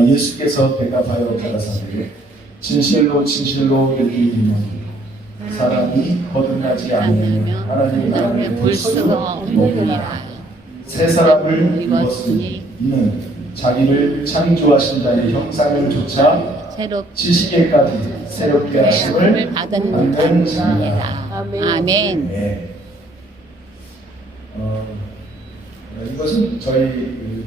예수께서 대답하여 가라사대 진실로 진실로 너희에게 이르노니 사람이 거듭나지 않으면 하나님의 나라를 볼 수가 없느니라. 새 사람을 입었으니 이는 자기를 창조하신 자의 형상을 조차 지식에까지 새롭게 하심을 받는 자니라. 아멘. 네. 이것은 저희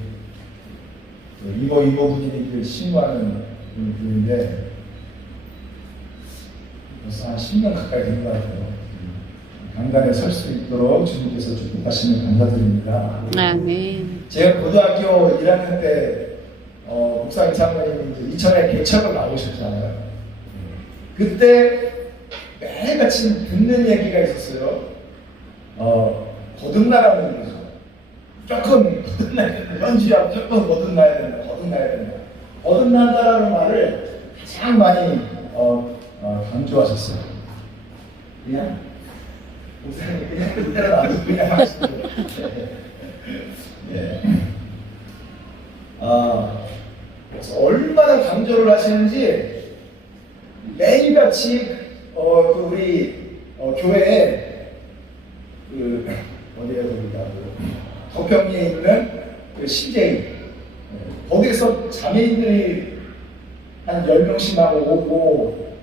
이모 부인이 신고하는 분인데 벌써 한 10년 가까이 된 것 같아요. 강단에 설 수 있도록 주님께서 축복하시면 감사드립니다. 아멘. 제가 고등학교 1학년 때 목사님 장로님이 이천에 개척을 나오셨잖아요. 그때 매일같이 듣는 얘기가 있었어요. 거듭나라는 얘기죠. 조금 거듭나야 된다. 현지야 조금 거듭나야 된다. 거듭나야 된다. 거듭난다라는 말을 가장 많이 강조하셨어요. 그냥 목사님 그냥 그대로 놔두고 그냥 하시죠. 예. 얼마나 강조를 하시는지 매일같이 우리 교회에 어디에 거기다 덕평리에 있는 그 CJ 거기에서 자매인들이 한 10명씩 막 오고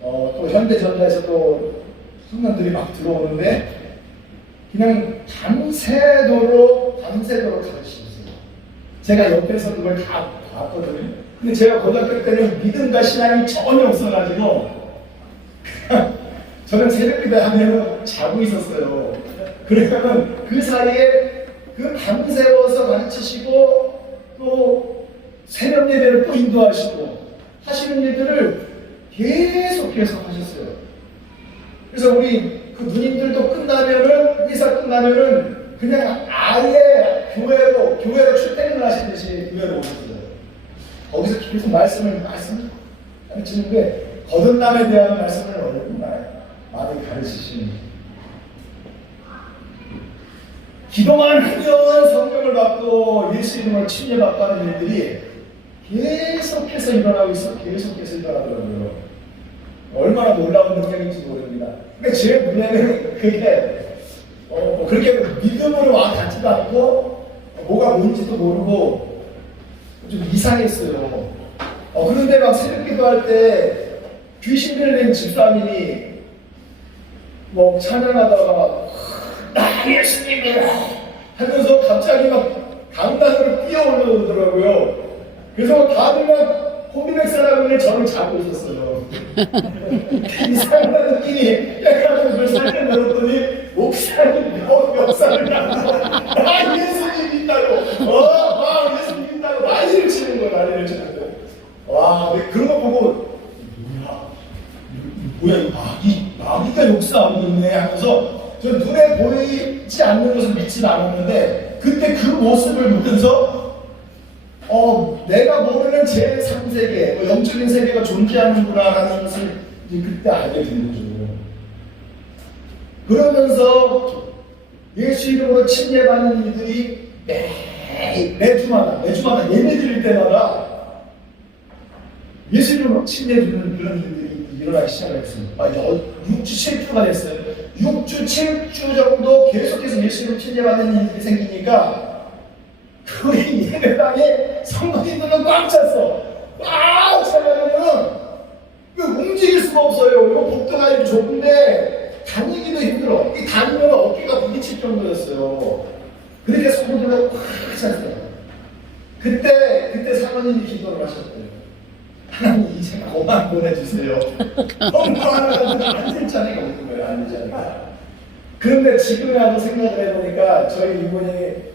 또 현대전자에서 또 성도들이 막 들어오는데 그냥 밤새도록 가르치셨어요. 제가 옆에서 그걸 다 봤거든요. 근데 제가 고등학교 때는 믿음과 신앙이 전혀 없어가지고 저는 새벽기도 하면 자고 있었어요. 그러면 그 사이에 그 밤새워서 가르치시고 또 새벽 예배를 또 인도하시고 하시는 일들을 계속 하셨어요. 그래서 우리 그 누님들도 끝나면은 회사 끝나면은 그냥 아예 교회로 출퇴근을 하시듯이 교회로 오셨어요. 거기서 계속 말씀을 가르치는데 거듭남에 대한 말씀을 얼마나 많이 가르치시는. 기도만 하면 성령을 받고 예수 이름을 침례받고 하는 일들이 계속해서 일어나더라고요. 얼마나 놀라운 능력인지 모릅니다. 근데 제 문제는 그게 그렇게 믿음으로 와 닿지도 않고 뭐가 뭔지도 모르고 좀 이상했어요. 그런데 막 새벽 기도할 때 귀신 들린 집사님이 뭐 찬양하다가 막 나 예수님이야 하면서 갑자기 막 강단으로 뛰어올라오더라고요. 그래서 다들 막 호미백사라고 저를 자고 있었어요. 이상한 느낌이 약간 그걸 살려 넣었더니 목사님 역사를 나 예수님 믿다고 예수님 믿다고 난리를 치는 거예요. 와 그런 거 보고 뭐야 마귀가 역사하고 있네 하면서 저 눈에 보이지 않는 것을 믿지 않았는데 그때 그 모습을 보면서 내가 모르는 제3세계, 영적인 세계가 존재하는구나라는 것을 그때 알게 된 거죠. 그러면서 예수 이름으로 침례받는 이들이 매주마다 예배 드릴 때마다 예수 이름으로 침례주는 그런 일들이 일어나기 시작했어요. 이제 6주 7주가 됐어요. 6주 7주 정도 계속해서 예수 이름으로 침례받는 일들이 생기니까 그 예배당에 성도님들은 꽉 찼어. 꽉 차려면 움직일 수가 없어요. 이거 복도가 좁은데 다니기도 힘들어. 이 다니면 어깨가 부딪힐 정도였어요. 그렇게 성도들은 꽉 찼어요. 그때 사모님이 기도를 하셨대요. 하나님 이제 그만 보내주세요. 너무 하나가 앉을 자리가 없는 거예요. 앉을 자리가. 그런데 지금이라도 생각을 해보니까 저희 이분이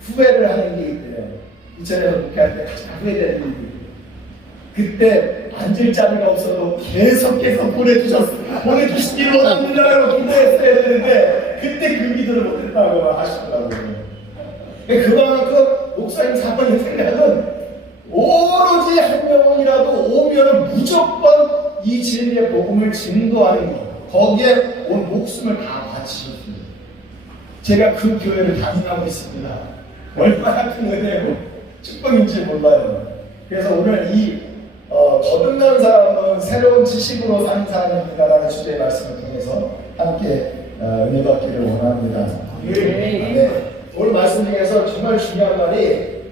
후회를 하는 게 있대요. 이전에서 목회할 때 가장 후회되는 일이 그때 앉을 자리가 없어도 계속해서 보내주시기를 원합니다라고 기도했어야 되는데 그때 그 기도를 못했다고 하시더라고요. 그만큼 목사님 사모님 생각은 오로지 한 명이라도 오면 무조건 이 진리의 복음을 증거하는 것, 거기에 온 목숨을 다 바치셨습니다. 제가 그 교회를 담임하고 있습니다. 얼마나 큰 은혜고 축복인지 몰라요. 그래서 오늘 이 거듭난 사람은 새로운 지식으로 사는 사람입니다라는 주제의 말씀을 통해서 함께 은혜 받기를 원합니다. 네. 오늘 말씀 중에서 정말 중요한 말이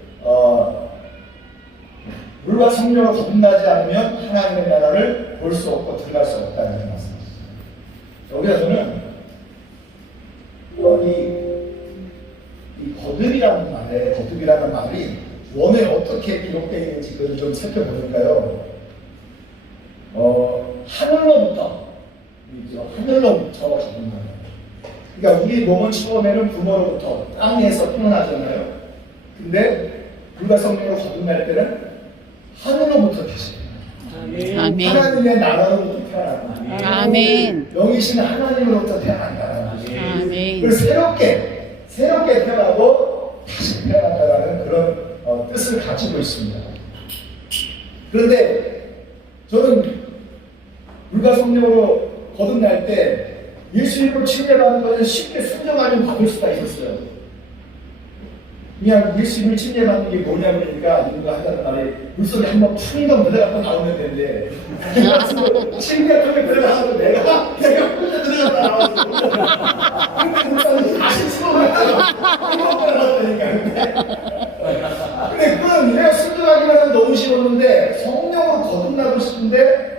물과 성령으로 거듭나지 않으면 하나님의 나라를 볼 수 없고 들어갈 수 없다는 말씀입니다. 여기에서는 이 거듭이라는 말이 원에 어떻게 기록되어 있는지 그걸 좀 살펴보니까요. 하늘로부터 거듭나요. 그러니까 우리 몸은 처음에는 부모로부터 땅에서 태어나잖아요. 근데 물과 성령으로 거듭날 때는 하늘로부터 다시 아멘. 하나님의 나라로부터 태어난다. 아멘. 영이신 하나님으로부터 태어난다는 거죠. 아멘. 그래서 새롭게 태어나고 다시 태어난다는 그런 뜻을 가지고 있습니다. 그런데 저는 물과 성령으로 거듭날 때 예수 이름으로 침례받는 것은 쉽게 순종하면 받을 수가 있었어요. 그냥 예수 이름을 침례받는 게 뭐냐니까 이거 한다는 말이 물속에 한번 퉁덩 들어가고 나오면 되는데 침례통에 들어가서 내가 혼자 들어가다 나와서 근데 물살이 다시 수업을 하다가 근데 그건 내가 순종하기만 하면 너무 쉬웠는데 성령으로 거듭나고 싶은데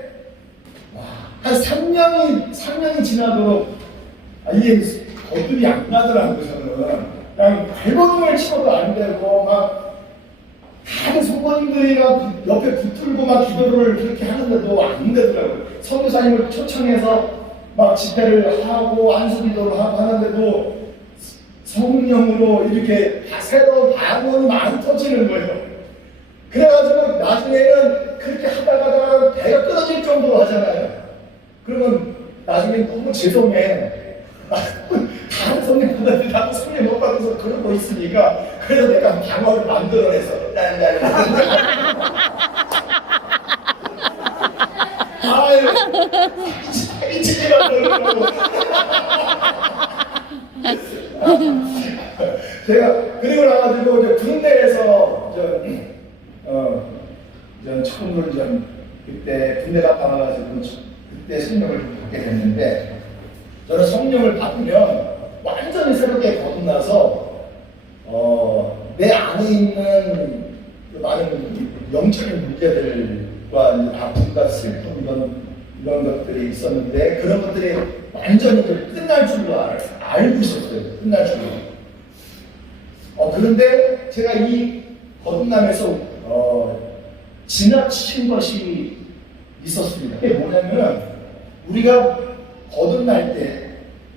한 3년이 지나도록 이게 거듭이 안 나더라고요. 저는 그냥 발버둥을 치고도 안 되고 막 다른 성도님들이 막 옆에 붙들고 막 기도를 그렇게 하는데도 안 되더라고요. 선교사님을 초청해서 막 집회를 하고 안수기도를 하고 하는데도 성령으로 이렇게 새로운 방언이 안 터지는 거예요. 그래가지고 나중에는 그렇게 하다가 배가 끊어질 정도로 하잖아요. 그러면 나중에 너무 죄송해. 다른 성령보다 나도 성령 못 받아서 그런 거 있으니까 그래서 내가 방언을 만들어내서 아유 미치지만 그러고 제가 그리고 나가지고 이제 군대에서 전 처음으로 그때 군대 갔다 와가지고 그때 성령을 받게 됐는데 저는 성령을 받으면 완전히 새롭게 거듭나서 내 안에 있는 그 많은 영적인 문제들과 아픔과 슬픔 이런 것들이 있었는데 그런 것들이 완전히 끝날 줄로 알고 있었어요. 끝날 줄로. 그런데 제가 이 거듭남에서 지나친 것이 있었습니다. 그게 뭐냐면 우리가 거듭날 때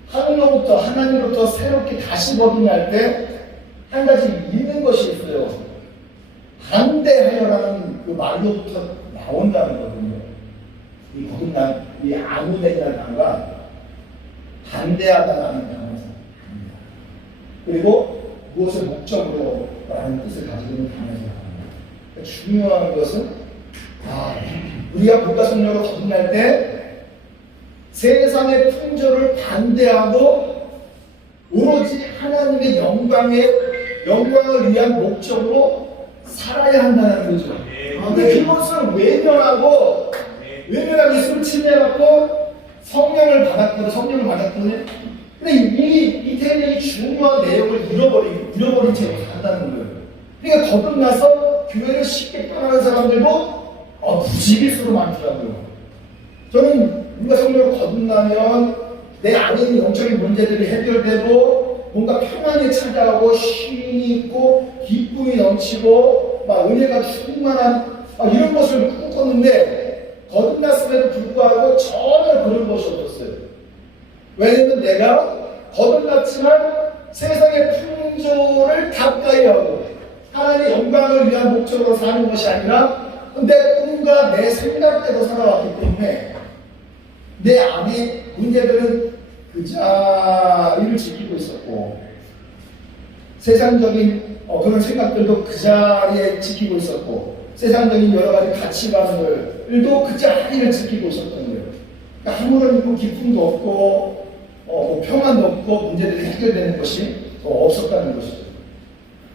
하나님으로부터 새롭게 다시 거듭날 때 한 가지 있는 것이 있어요. 반대하여라는 그 말로부터 나온다는 거거든요. 이 거듭남, 이 아무데이라는 단어가 반대하다라는 단어에서 나옵니다. 그리고 무엇을 목적으로 라는 뜻을 가지고 있는 단어에서 나옵니다. 그러니까 중요한 것은 우리가 물과 성령으로 거듭날 때 세상의 풍조를 반대하고 오로지 하나님의 영광을 위한 목적으로 살아야 한다는 거죠. 근데 그것을 외면하고 예수를 침례받고 성령을 받았거든요. 근데 이 굉장히 중요한 내용을 잃어버린 채로 간다는 거예요. 그러니까 거듭나서 교회를 쉽게 떠나는 사람들도 부지기수로 많더라고요. 저는 우리가 성령으로 거듭나면 내 안에 있는 영적인 문제들이 해결되고 뭔가 평안이 찾아오고 쉼이 있고 기쁨이 넘치고 막 은혜가 충만한 이런 것을 꿈꿨는데 거듭났음에도 불구하고 전혀 그런 것이 없었어요. 왜냐하면 내가 거듭났지만 세상의 풍조를 가까이 하고 하나님의 영광을 위한 목적으로 사는 것이 아니라 내 꿈과 내 생각대로 살아왔기 때문에 내 안에 문제들은 그 자리를 지키고 있었고 세상적인 그런 생각들도 그 자리에 지키고 있었고 세상적인 여러 가지 가치관들도 그 자리를 지키고 있었던 거예요. 그러니까 아무런 기쁨도 없고 평안도 없고 문제들이 해결되는 것이 없었다는 것이죠.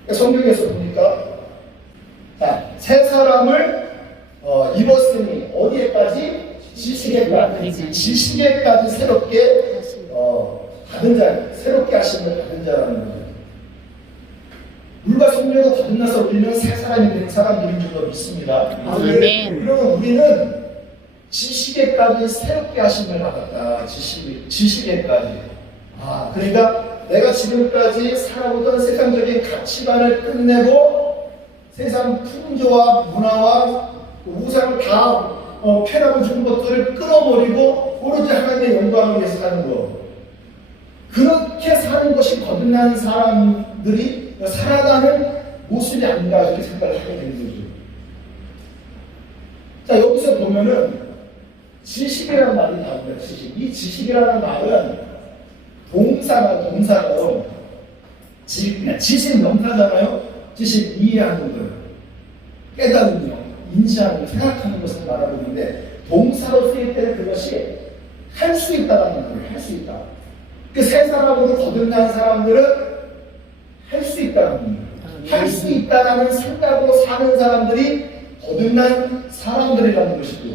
그러니까 성경에서 보니까 새 사람을 입었으니 어디에까지? 지식에까지. 지식에까지 새롭게 받은 자, 새롭게 하심을 받은 자라는 거죠. 물과 성령으로 거듭나서 우리는 새 사람이 된 사람들인 줄로 믿습니다. 아멘. 그러면 우리는 지식에까지 새롭게 하심을 받았다. 지식에까지. 그러니까 내가 지금까지 살아오던 세상적인 가치관을 끝내고 세상 풍조와 문화와 우상을 다 폐라고 준 것들을 끊어버리고 오로지 하나님의 영광을 위해서 사는 것. 그렇게 사는 것이 거듭난 사람들이 살아가는 모습이 아닌가 이렇게 생각을 하게 되는 거죠. 자, 여기서 보면은 지식이라는 말이 나옵니다. 지식. 이 지식이라는 말은 동사가요. 지식 명사잖아요. 지식 이해하는 거예요. 깨닫는 거, 인지하는 거, 생각하는 것을 말하고 있는데 동사로 쓰일 때는 그것이 할 수 있다라는 거예요. 할 수 있다. 그 새 사람으로 거듭난 사람들은 할 수 있다는 거예요. 할 수 있다라는 생각으로 사는 사람들이 거듭난 사람들이라는 것이고요.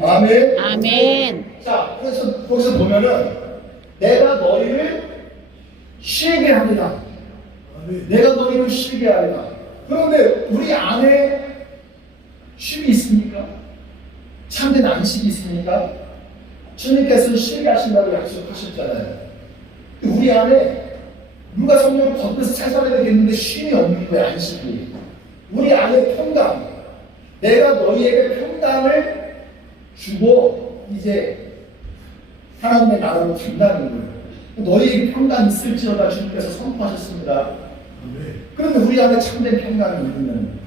아멘. 아멘. 자, 그래서 거기서 보면은 내가 너희를 쉬게 하리라. 내가 너희를 쉬게 하리라. 그런데 우리 안에 쉼이 있습니까? 참된 안식이 있습니까? 주님께서 쉬게 하신다고 약속하셨잖아요. 우리 안에 누가 성령을 거듭해서 찾아내야 되겠는데 쉼이 없는 거예요. 안식이. 우리 안에 평강, 내가 너희에게 평강을 주고 이제 하나님의 나라로 간다는 거예요. 너희에게 평강이 있을지어다 주님께서 선포하셨습니다. 그런데 우리 안에 참된 평강이 있는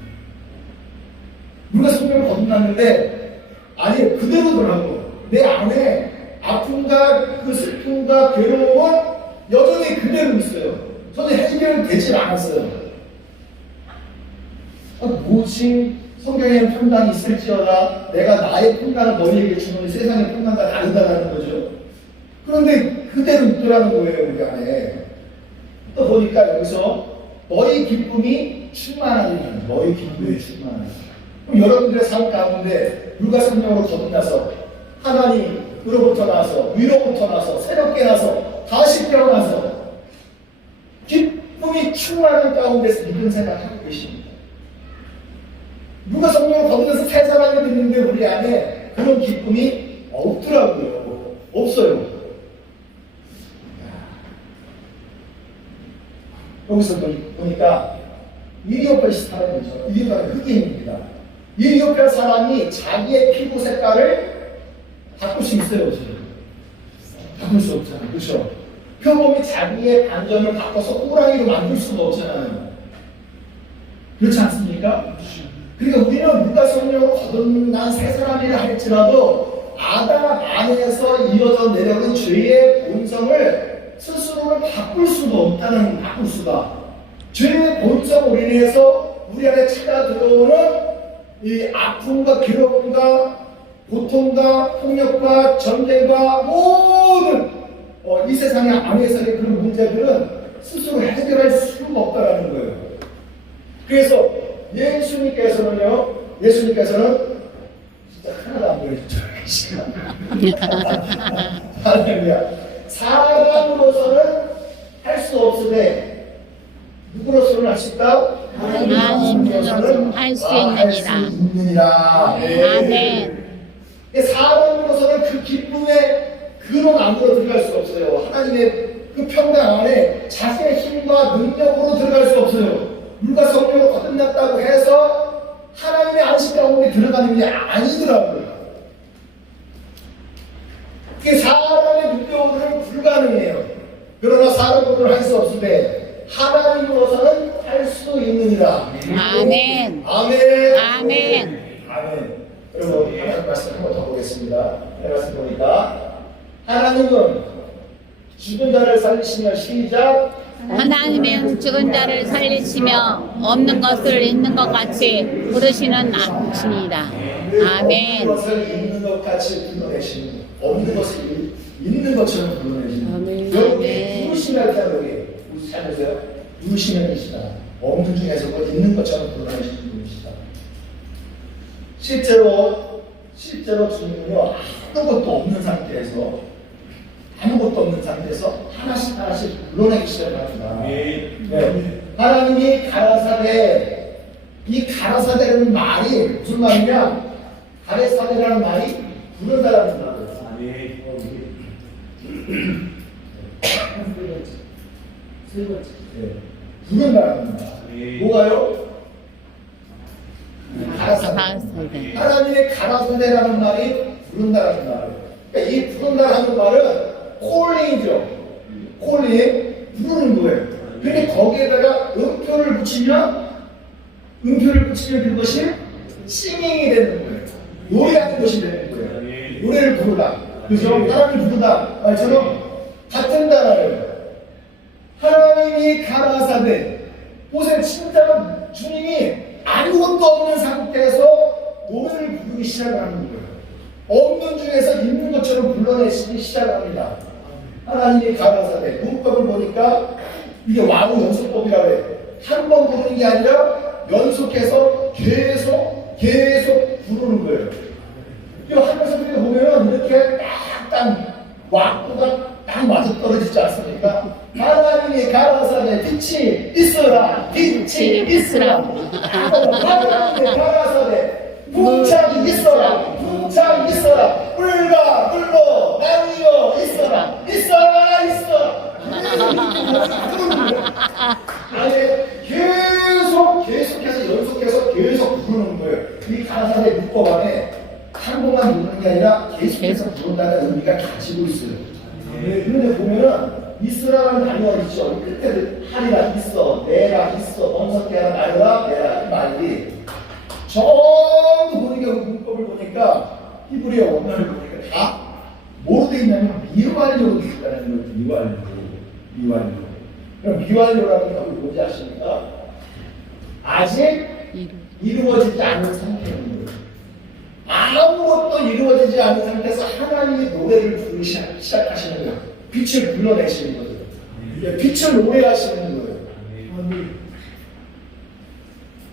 우리가 성령을 거듭났는데 아니 그대로더라고. 내 안에 아픔과 그 슬픔과 괴로움은 여전히 그대로 있어요. 저는 해결되질 않았어요. 뭐지? 성경에는 평강이 있을지어다. 내가 나의 평강을 너희에게 주노니 세상의 평강과 다르다라는 거죠. 그런데 그대로 있더라는 거예요. 우리 안에. 또 보니까 여기서 너희 기쁨이 충만하니 너희 기쁨이 충만하니. 그럼 여러분들의 삶 가운데 물과 성령으로 거듭나서 하나님으로부터 나서 위로부터 나서 새롭게 나서 다시 깨어나서 기쁨이 충만한 가운데서 믿음 생각하고 계십니다. 누가 성령을 거듭나서 새 사람이 됐는데 우리 안에 그런 기쁨이 없더라고요. 없어요. 여기서 보니까 이리오파 사람이죠. 이리오파는 흑인입니다. 이리오파 사람이 자기의 피부 색깔을 바꿀 수 있어요, 지금? 바꿀 수 없잖아요. 그렇죠? 표범이 자기의 반전을 바꿔서 호랑이로 만들 수가 없잖아요. 그렇지 않습니까? 그러니까 우리는 누가 성령으로 거듭난 새 사람이라 할지라도 아담 안에서 이어져 내려온 죄의 본성을 스스로를 바꿀 수가 죄의 본성으로 인해서 우리 안에 찾아 들어오는 이 아픔과 괴로움과 고통과 폭력과 전쟁과 모든 이 세상 안에서의 그런 문제들은 스스로 해결할 수가 없다라는 거예요. 그래서 예수님께서는 진짜 하나도 안 보여줬죠. 할렐루야. 사람으로서는 할 수 없으되 누구로서는 할 수 있다? 하나님으로서는 할 수 있느니라. 아멘. 사람으로서는 그 기쁨의 근원 안으로 들어갈 수 없어요. 하나님의 그 평강 안에 자신의 힘과 능력으로 들어갈 수 없어요. 물과 성령으로 거듭났다고 해서 하나님의 안식 가운데 들어가는 게 아니더라고요. 그게 사람의 능력으로는 불가능해요. 그러나 사람으로는 할 수 없으되 하나님으로서는 할 수 있느니라. 아멘. 아멘. 아멘. 아멘. 여러분 하나님 말씀 한번 더 보겠습니다. 말씀 보니까 하나님은 죽은 자를 살리시며 시작. 하나님은 죽은 자를 살리시며 없는 것을 있는 것 같이 부르시는 신이다. 아멘. 없는 것을 있는 것 같이 불러내시는, 없는 것을 있는 것처럼 불러내시는. 여기 부르시면 여기 무슨 찾으세요? 부르시는 이시다. 없는 중에서 있는 것처럼 불러내시는 분이시다. 실제로 주님은요, 아무것도 없는 상태에서 하나씩 불러내기 시작합니다. 네. 하나님이 가라사대, 이 가라사대라는 말이 무슨 말이냐? 가라사대라는 말이 부르다라는 말이에요. 부른다라는 말. 뭐가요? 가라사대. 하나님의 가라사대라는 말이 부른다라는 말이에요. 그러니까 이 부른다라는 말은 콜링이죠. 콜링, 부르는 거예요. 근데 거기에다가 음표를 붙이면 그것이 싱잉이 되는 거예요. 노래하는 것이 되는 거예요. 노래를 부르다. 그죠? 사람을 부르다 말처럼 같은 단어예요. 하나님이 가라사대. 보세요. 진짜로 주님이 아무것도 없는 상태에서 노래를 부르기 시작하는 거예요. 없는 중에서 있는 것처럼 불러내시기 시작합니다. 하나님이 가라사대. 문법을 보니까 이게 와우 연속법이라고 해요. 한 번 부르는 게 아니라 연속해서 계속 부르는 거예요. 이 하면서 보면은 이렇게 딱딱 와꾸가 딱 맞아 떨어지지 않습니까? 하나님이 가라사대 빛이 있으라. 하나님이 가라사대 풍창이 있어라. 불러 나뉘어 있어라. 아니 계속해서 계속 부르는 거예요. 이 가라사대 문법 안에 한 번만 부르는 게 아니라 계속해서 부른다는 의미가 가지고 있어요. 그런데 보면은 있으라는 단어가 있죠. 끝에 하리라 있어, 내라 있어, 엄석해라, 나르라, 내라 이 말이 전부 보니까 그 문법을 보니까 히브리어 원문을 보니까 다 뭐로 되어 있냐면 미완료로 되어 있다는 거예요. 미완료. 그럼 미완료라는 건 뭔지 아십니까? 아직 이루어지지 않은 상태인 거예요. 아무것도 이루어지지 않은 상태에서 하나님의 노래를 부르기 시작하시는 거예요. 빛을 불러내시는 거예요. 빛을 노래하시는 거예요.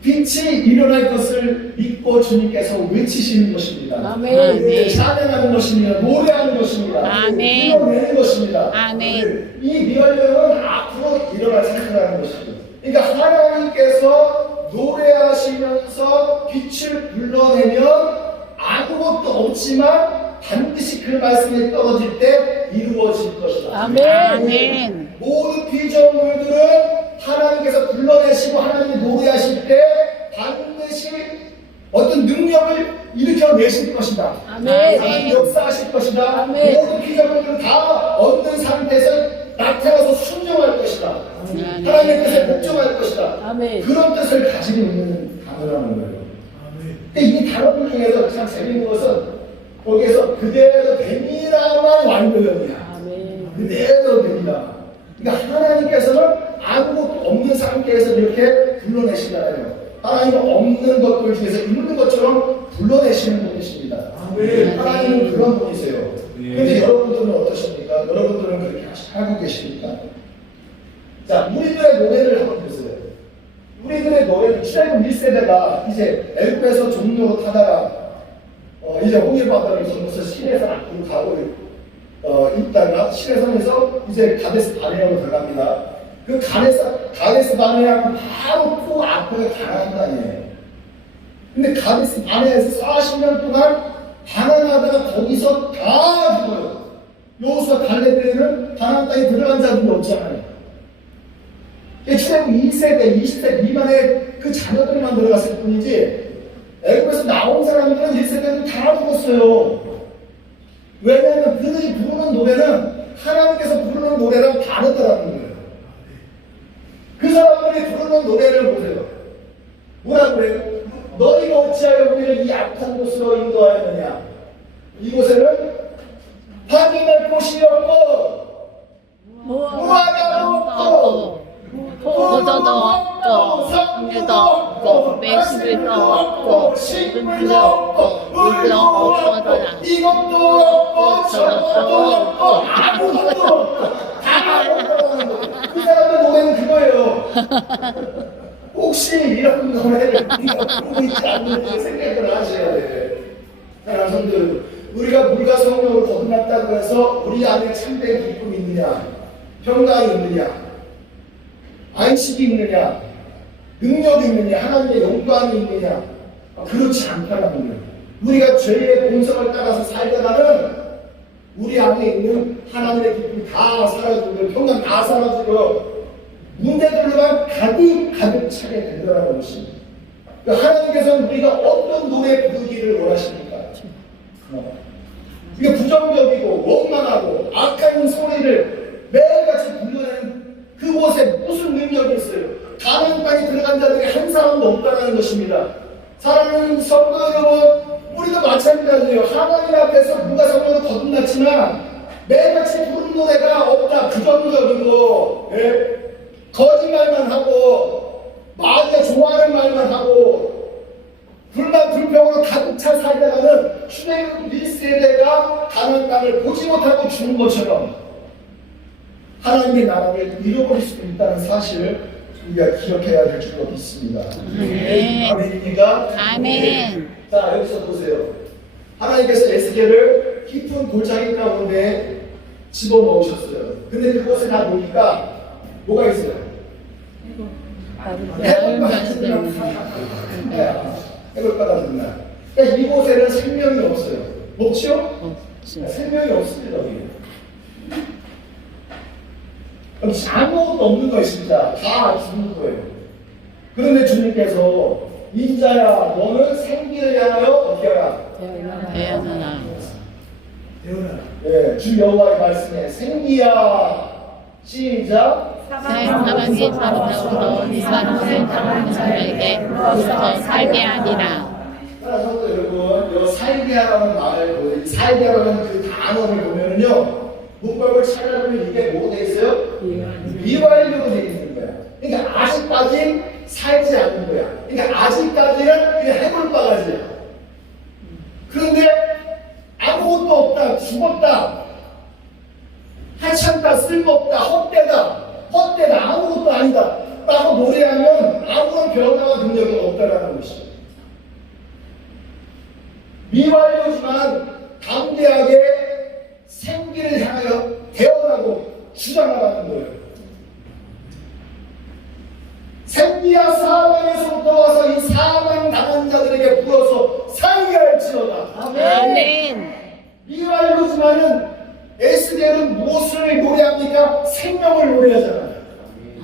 빛이 일어날 것을 믿고 주님께서 외치시는 것입니다. 아멘. 찬양하는 것입니다. 노래하는 것입니다. 아멘. 불러내는 것입니다. 아멘. 이 미완료는 앞으로 일어날 상태라는 것입니다. 그러니까 하나님께서 노래하시면서 빛을 불러내면 아무것도 없지만 반드시 그 말씀이 떨어질 때 이루어질 것이다. 아멘. 모든 피조물들은 하나님께서 불러내시고 하나님이 노래하실 때 반드시 어떤 능력을 일으켜내실 것이다. 하나님 역사하실 것이다. 모든 피조물들은 다 얻는 상태에서 나타나서 순종할 것이다. 하나님의 뜻에 복종할 것이다. 그런 뜻을 가지고 있는 단어라는 거예요. 근데 이 단어들 중에서 참 재밌는 것은 거기에서 그대로 됩니다만 완료형이야. 그대로 됩니다. 그러니까 하나님께서는 아무것도 없는 상태에서 이렇게 불러내시잖아요. 하나님은 없는 것들 중에서 있는 것처럼 불러내시는 분이십니다. 하나님은 그런 분이세요. 그런데 여러분들은 어떠십니까? 여러분들은 그렇게 하고 계십니까? 자, 우리들의 노래를 한번 보세요. 우리들의 노래는 출애굽 1세대가 이제 애굽에서 종로로 타다가 이제 홍해바다를 건너서 시내산 앞으로 가고 있다가 시내산에서 이제 가데스 바네아로 들어갑니다. 그 가데스 바네아하고 바로 그 앞에 가나안 땅이에요. 근데 가데스 바네아에서 40년 동안 가난하다가 거기서 다 죽어요. 여호수아 갈렙에는 가나안 땅에 들어간 자들이 없잖아요. 출애굽 1세대, 20세 미만의 그 자녀들만 들어갔을 뿐이지 애굽에서 나온 사람들은 1세대는 다 죽었어요. 왜냐하면 그들이 부르는 노래는 하나님께서 부르는 노래랑 다르더라는 거예요. 그 사람들이 부르는 노래를 보세요. 뭐라 그래요? 너희가 어찌하여 우리를 이 악한 곳으로 인도하였느냐? 이곳에는 확인할 곳이 없고 무화과도 없고 포도도 없고 석류도 없고 매실도 없고 물도 없고 물도 없어더라. 이것도 없고 저것도 없고 아무것도 없고 다 없고 그 사람들 노래는 그거예요. 혹시 이런 노래를 우리가 부르고 있지 않는지 생각을 하죠. 하셔야 돼. 사랑하는 성도 여러분, 우리가 물과 성령으로 거듭났다고 해서 우리 안에 참된 기쁨이 있느냐, 평강이 있느냐, 안식이 있느냐, 능력이 있느냐, 하나님의 영광이 있느냐, 그렇지 않다라는 거예요. 우리가 죄의 본성을 따라서 살다가는 우리 안에 있는 하나님의 기쁨이 다 사라지고 평강 다 사라지고 문제들로만 가득 차게 된다는 것입니다. 하나님께서는 우리가 어떤 노래 부르기를 원하십니까? 이게 부정적이고 원망하고 악한 소리를 매일같이 불러내는 그곳에 무슨 능력이 있어요? 가나안 땅에 들어간 자들이 한 사람도 없다는 것입니다. 사랑하는 성도 여러분, 우리도 마찬가지예요. 하나님 앞에서 누가 성령으로 거듭났지만 매일같이 부르는 노래가 없다. 부정적이고 거짓말만 하고 마음에 좋아하는 말만 하고 불만 불평으로 가득 차 살다가는 출애굽 1세대가 가나안 땅을 보지 못하고 죽은 것처럼 하나님의 나라를 잃어버릴 수도 있다는 사실을 우리가 기억해야 될 줄로 믿습니다. 아멘입니까? 아멘. 자, 여기서 보세요. 하나님께서 에스겔을 깊은 골짜기 가운데 집어넣으셨어요. 근데 그곳에 가 보니까 뭐가 있어요? 해골바가 든다. 그러니까 이곳에는 생명이 없어요. 없죠? 생명이 없습니다. 여기. 그럼 아무것도 없는 거예요. 진짜 다 죽는 거예요. 그런데 주님께서 인자야 너는 생기를 향하여 어떻게 하라? 태어나라. 예, 주 여호와의 말씀에 생기야 시작. 사람이 살아나서 이 사람을 당하는 자에게 부터 살게 하리라. 따라서 여러분, 이 살게 하라는 말을 살게 하라는 그 단어를 보면은요. 문법을 찾아보면 이게 뭐가 되어 있어요? 미완료로 되어 있는 거야. 그러니까 아직까지 살지 않는 거야. 그러니까 아직까지는 그냥 해볼바가지야. 그런데 아무것도 없다, 죽었다, 하찮다, 쓸모없다, 헛되다, 아무것도 아니다 라고 노래하면 아무런 변화와 능력이 없다라는 것이죠. 미완료지만 담대하게 생기를 향하여 태어나고 주장하라는 거예요. 생기야 사망에서부터 와서 이 사망 당한 자들에게 불어서 살게 할지어다. 아멘. 미완료지만은 에스겔은 무엇을 노래합니까? 생명을 노래하잖아요.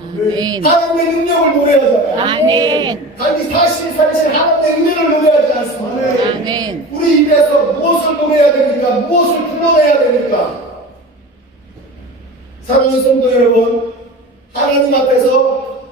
아멘. 하나님의 능력을 노래하잖아요. 아멘. 다시 살리신 하나님의 은혜를 노래하지 않습니까? 아멘. 우리 입에서 무엇을 노래해야 됩니까? 무엇을 불러내야 됩니까? 사랑하는 성도 여러분, 하나님 앞에서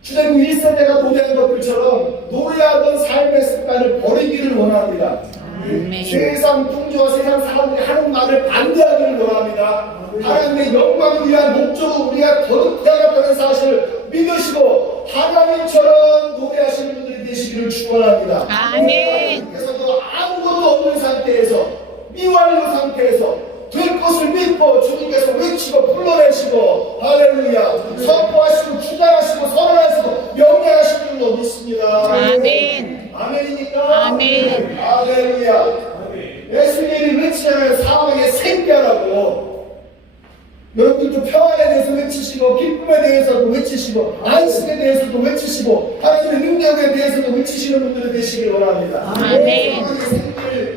출애굽 1세대가 노래한 것들처럼 노래하던 삶의 습관을 버리기를 원합니다. 아멘. 세상 풍조와 세상 사람들이 하는 말을 반대하기를 원합니다. 하나님의 영광을 위한 목적으로 우리가 거듭되었다는 사실을 믿으시고 하나님처럼 노래하시는 분들이 되시기를 축원합니다. 아멘. 그래서도 아무것도 없는 상태에서 미완료 상태에서 될 것을 믿고 주님께서 외치고 불러내시고 할렐루야 선포하시고 주장하시고 선언하시고 명령하시는 줄로 믿습니다. 아멘. 아멘입니까? 아멘. 할렐루야. 예수님이 외치잖아요. 사망에 생기하라고. 여러분들도 평안에 대해서 외치시고 기쁨에 대해서도 외치시고 안식에 대해서도 외치시고 하나님의 능력에 대해서도 외치시는 분들이 되시길 원합니다. 아멘. 생기를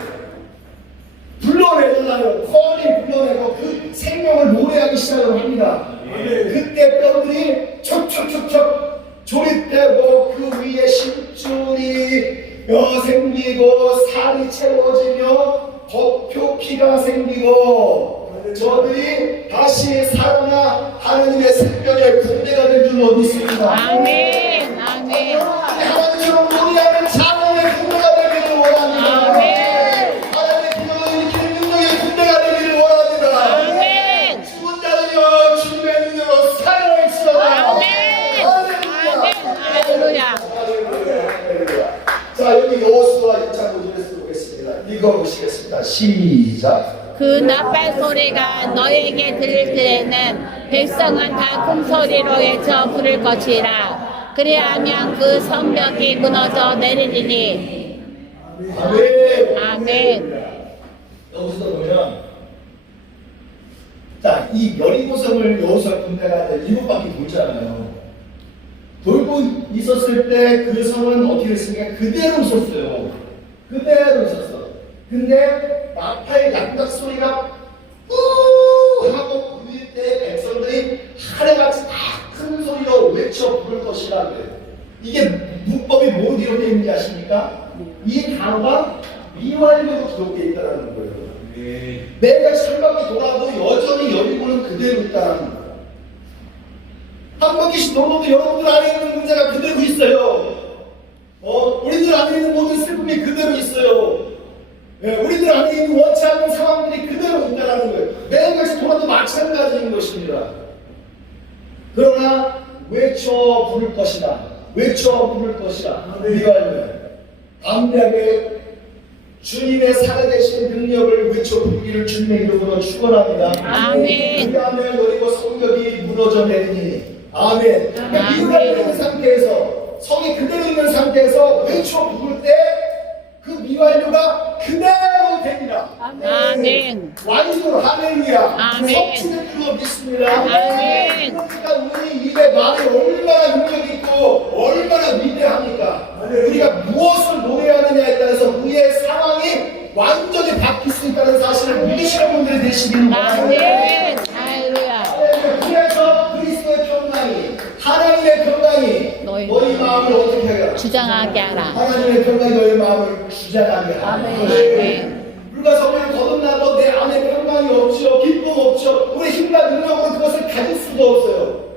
불러내잖아요. 뻔히 불러내고 그 생명을 노래하기 시작을 합니다. 그때 뼈들이 척척척척 조립되고 그 위에 심줄이 생기고 살이 채워지며 겉표 피가 생기고 저들이 다시 살아나 하나님의 생명의 군대가 될 줄로 믿습니다. 아멘. 아멘. 하나님처럼 노래하는 자원의 군대가 되기를 원합니다. 아멘. 하나님의 기도를 일으키는 능력의 군대가 되기를 원합니다. 아멘. 죽은 자들이여 주님의 능력으로 살아날지어다. 아멘. 할렐루야. 자, 여기 여호수아 2장 5절에서 보겠습니다. 읽어보시겠습니다. 시작. 그 나팔 소리가 너에게 들릴 때에는 백성은 다 큰 소리로 외쳐 부를 것이라. 그리하면 그 성벽이 무너져 내리리니 아멘. 아멘. 여기서 보면 자, 이 여리고성을 여호수아 군대가 이제 7바퀴 돌잖아요. 돌고 있었을 때 그 성은 어떻게 됐습니까? 그대로 있었어요. 그대로 있었어. 근데 나팔 양각 소리가 우 하고 부릴 때 백성들이 하늘같이 큰 소리로 외쳐 부를 것이라 그래요. 이게 문법이 뭐 기록되어 있는지 아십니까? 이 단어가 미완료로 기록되어 있다는 거예요. 매일 설방이 돌아도 여전히 여리고는 그대로 있다는 거예요. 한 바퀴씩 돌아도 여러분들 안에 있는 문제가 그대로 있어요. 우리들 안에 있는 모든 슬픔이 그대로 있어요. 우리들 안에 있는 원치 않는 상황들이 그대로 있다는 거예요. 매일같이 돌아도 마찬가지인 것입니다. 그러나 외쳐 부를 것이다. 외쳐 부를 것이다. 우리가 담대하게 주님의 살아계신 능력을 외쳐 부르기를 주님의 이름으로 축원합니다. 아멘. 그다음에 여리고 성벽이 무너져 내리니 아멘. 그러니까 미루가 있는 상태에서 성이 그대로 있는 상태에서 외쳐 부를 때 그 미완료가 그대로 됩니다. 아멘. 완전으로 할렐루야. 아멘. 성취된 줄로 믿습니다. 아멘. 그러니까 우리 입에 말이 얼마나 능력 있고 얼마나 위대합니까? 우리가 무엇을 노래하느냐에 따라서 우리의 상황이 완전히 바뀔 수 있다는 사실을 믿으시는 분들이 되시기를 바랍니다. 아멘. 할렐루야. 그래서 그리스도의 평강이 하나님의 평강이 너희 너희 마음을 어떻게 하라? 주장하게 하라. 하나님의 평강이 너희 마음을 주장하게 하라. 아멘. 불과 성령을 거듭나도 내 안에 평강이 없죠. 기쁨 없죠. 우리 힘과 능력으로 그것을 가질 수도 없어요.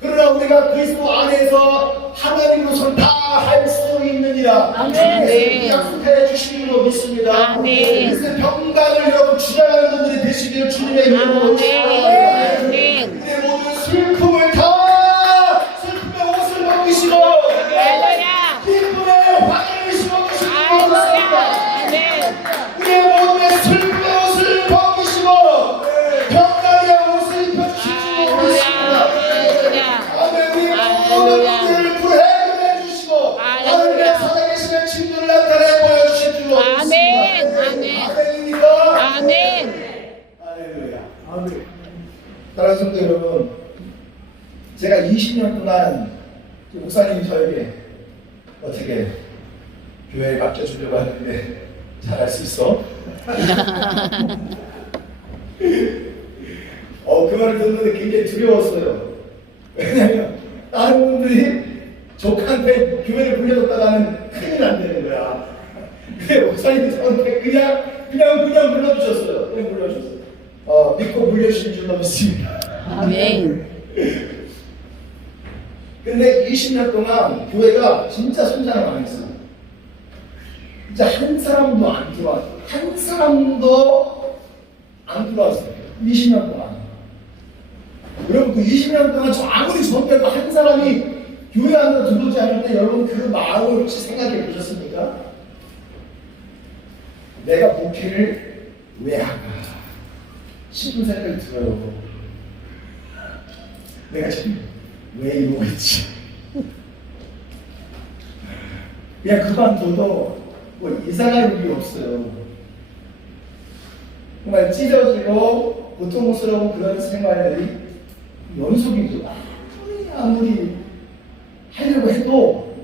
그러나 우리가 그리스도 안에서 하나님으로서 다 할 수 있느니라. 아멘. 약속해 주시기로 믿습니다. 아멘. 그래서 평강을 여러분 주장하는 분들이 되시기를 주님의 이름으로 아멘. 축원합니다. 아멘. 내 모든 슬픔을 다 슬픔의 옷을 벗기시고 할렐루야. 기쁨의 화를 심어주시고 할렐루야. 아멘. 우리의 몸에 슬픔의 옷을 벗기시고 평강의 옷을 입혀주시고 할렐루야. 할렐루야. 아멘. 우리 할렐루야. 모든 분들을 불행을 해주시고 하나님의 할렐루야. 살아계시는 친구를 나타내 보여주실 줄로 아멘. 믿습니다. 아멘. 아멘입니다. 아멘. 할렐루야. 아멘. 사랑하는 성도 여러분, 제가 20년 동안 목사님이 저에게 어떻게 교회에 맡겨주려고 하는데 잘할 수 있어? 그 말을 듣는데 굉장히 두려웠어요. 왜냐하면 다른 분들이 조카한테 교회를 불려줬다가는 큰일 난다는 거야. 근데 목사님이 저한테 그냥 불러주셨어요. 그냥 불러주셨어요. 믿고 불려주신 줄로 믿습니다. 아멘. 근데 20년 동안 교회가 진짜 성장을 많이 했어요. 진짜 한 사람도 안 들어왔어요. 한 사람도 안 들어왔어요. 20년 동안. 여러분 그 20년 동안 아무리 전도해도 한 사람이 교회 안으로 들어오지 않을 때 여러분 그 마음을 혹시 생각해 보셨습니까? 내가 목회를 왜 할까 싶은 생각이 들어요. 내가 지금 왜 이러고 있지? 그냥 그만둬도 뭐 이상할 일이 없어요. 정말 찢어지고 고통스러운 그런 생활들이 연속이죠. 아무리 하려고 해도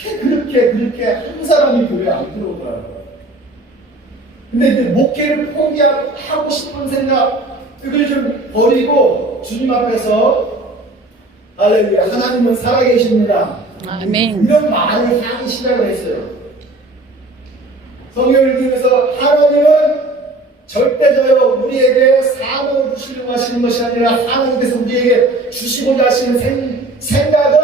그렇게 한 사람이 교회에 안 들어오더라고요. 근데 이제 목회를 포기하고 싶은 생각 그걸 좀 버리고 주님 앞에서 할렐루야 하나님은 살아계십니다. 아멘. 이런 말을 하기 시작을 했어요. 성경을 읽으면서 하나님은 절대적으로 우리에게 사명을 주시려고 하시는 것이 아니라 하나님께서 우리에게 주시고자 하시는 생각은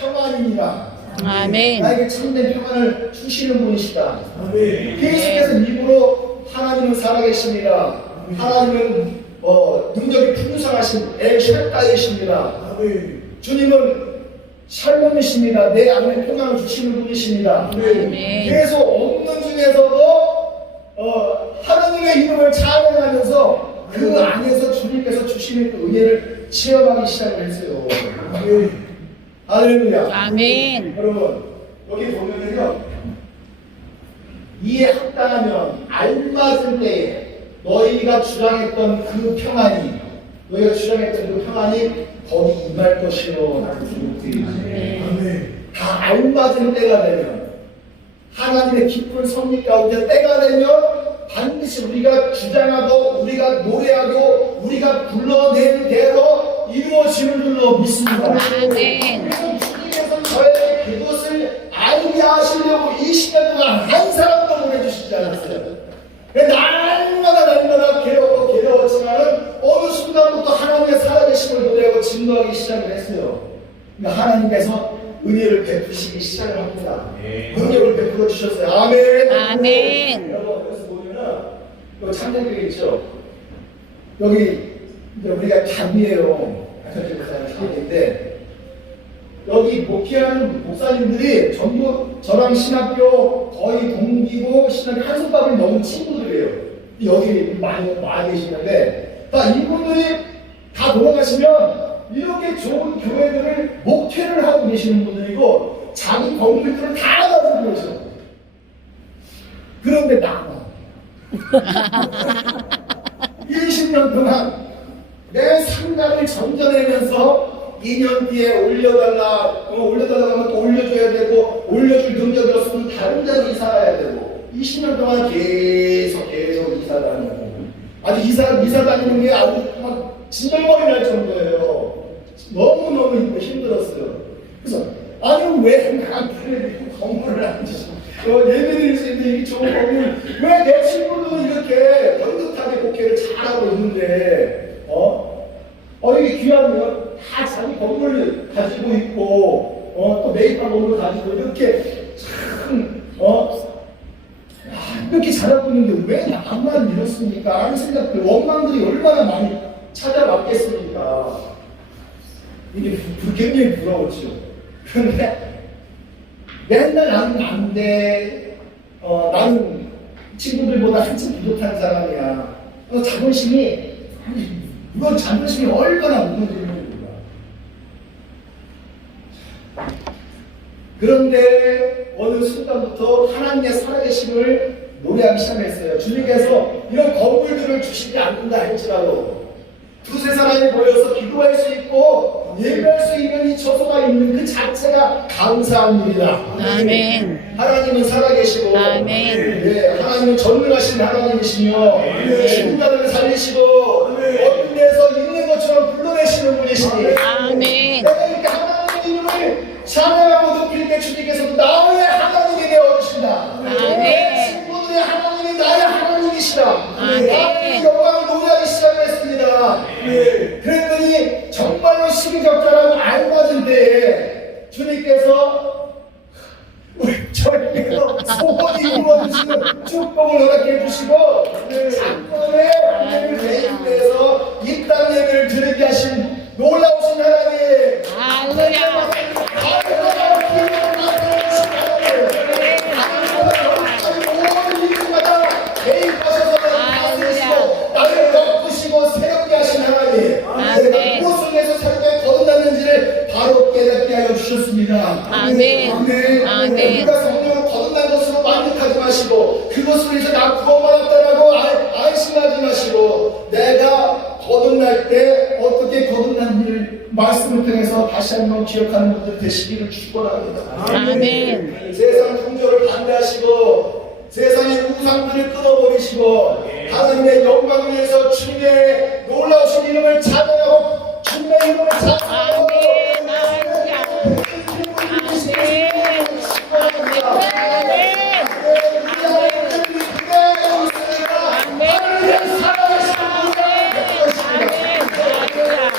평안입니다. 아멘. 나에게 참된 평안을 주시는 분이시다. 계속해서 입으로 하나님은 살아계십니다. 하나님은 능력이 풍성하신 엘샤다이십니다. 주님은 샬롬이십니다. 내 안에 평안을 주시는 분이십니다. 아멘. 계속 없는 중에서도 하나님의 이름을 찬양하면서 그 안에서 주님께서 주시는 그 은혜를 체험하기 시작을 했어요. 할렐루야. 아멘. 여러분 여기 보면은요 이에 합당하면 알맞은 때에 너희가 주장했던 그 평안이 거기 임할 것이요. 다 알맞은 때가 되면 하나님의 깊은 섭리 가운데 때가 되면 반드시 우리가 주장하고 우리가 노래하고 우리가 불러낸 대로 이루어지는 줄로 믿습니다. 아멘. 주님께서 저에게 그것을 알게 하시려고 20년 동안 한 사람도 보내주시지 않았어요. 날마다 괴로웠지만 어느 순간부터 하나님의 살아계심을 노래하고 증거하기 시작을 했어요. 그러니까 하나님께서 은혜를 베푸시기 시작을 합니다. 능력을 베풀어 주셨어요. 아멘. 아멘. 여러분, 여기서 보면은 여기 창세기에 있죠. 여기 이제 우리가 답이에요. 답인데 여기 목회하는 목사님들이 전부 저랑 신학교 거의 동기고 신학교 한솥밥을 먹은 친구들이에요. 여기 많이 계시는데 다 이분들이 다 돌아가시면 이렇게 좋은 교회들을 목회를 하고 계시는 분들이고 자기 건물들을 다 가지고 계셔. 그런데 나만 20년 동안 내 상가를 전전하면서 2년 뒤에 올려달라고 하면 또 올려줘야 되고 올려줄 능력이 없으면 다른 데로 이사 가야 되고 20년 동안 계속 이사 다니고 아주 이사 다니는 게 아주 막 진절머리 날 정도예요. 너무너무 힘들었어요. 그래서 아니 왜 나한테 건물을 안 주시고 예배드릴 수 있는 이 좋은 건물 왜 내 친구도 이렇게 번듯하게 목회를 잘하고 있는데 이게 귀한 거 다 자기 건물을 가지고 있고 또 매입한 건물을 가지고 이렇게 참 이렇게 잘하고 있는데 왜 나만 이렇습니까? 하는 생각들 원망들이 얼마나 많이 찾아왔겠습니까? 이게 굉장히 부러웠죠. 그런데 맨날 나는 안 돼. 나는 친구들보다 한참 부족한 사람이야. 자존심이 이건 자존심이 얼마나 무너지는 겁니다. 그런데 어느 순간부터 하나님의 살아계심을 노래하기 시작했어요. 주님께서 이런 건물들을 주시지 않는다 할지라도 두세 사람이 모여서 기도할 수 있고 예배할 수 있는 이 처소가 있는 그 자체가 감사한 일이다. 아멘. 하나님은 살아계시고 아멘. 하나님은 전능하신 하나님이시며 죽은 자들을 살리시고 어떤 데서 있는 것처럼 불러내시는 분이시니 아멘. 내가 이렇게 하나님의 이름을 찬양하고 높일 때 주님께서도 나의 하나님이 되어주신다. 내 친구들의 하나님이 나의 하나님이시다. 하나님의 영광을 노래하기 시작했습니다. 그랬더니 정말로 시기적절한 알맞은 때에 주님께서 저에게서 소원이 이루어주시는 축복을 허락해 주시고 장권의 은혜를 대입해서 이 땅 예배를 드리게 하신 놀라우신 하나님. 할렐루야. 나를 덮으시고 새롭게 하신 하나님. 내가 무엇을 위해서 새롭게 거듭났는지를 바로 깨닫게 하여 주셨습니다. 아멘. 아멘. 우리가 성령을 거듭난 것으로 만족하지 마시고 그것으로 인해서 나 구원받았다라고 안심하지 마시고 내가 거듭날 때 어떻게 거듭난지를 말씀을 통해서 다시 한번 기억하는 분들 되시기를 축원합니다. 아멘. 세상 풍조를 반대하시고 세상의 우상들을 끊어버리시고 하나님의 영광을 위해서 주님의 놀라우신 이름을 찬양하고 주님의 이름을 찬양하고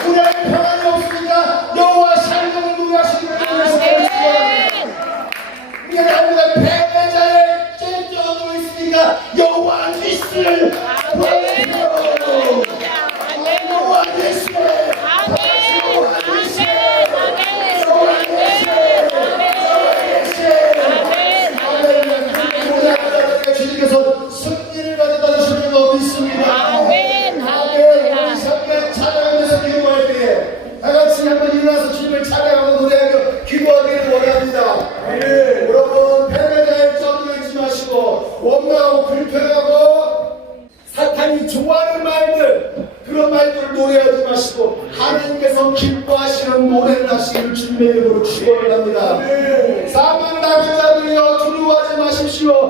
우리의 평안이 없으니까 여호와 샬롬을 노래하시는 우리의 나무가 패배자의 쟁점으로 있으니까 여호와 니스를 여호와 니스를 주님께서 승리를 가져다 주실 줄 믿습니다. 아멘. 우리 함께 찬양하면서 기도할 때에 다 같이 한번 일어나서 주님을 찬양하고 노래하며 기도하기를 원합니다. 여러분 패배자의 점을 잊지 마시고 원망하고 불평하고 사탄이 좋아하는 말들, 그런 말들을 노래하지 마시고 하나님께서 기뻐하시는 노래를 하시기를 주님의 이름으로 축원을 합니다. 사망 당한 자들이여 두려워하지 마십시오.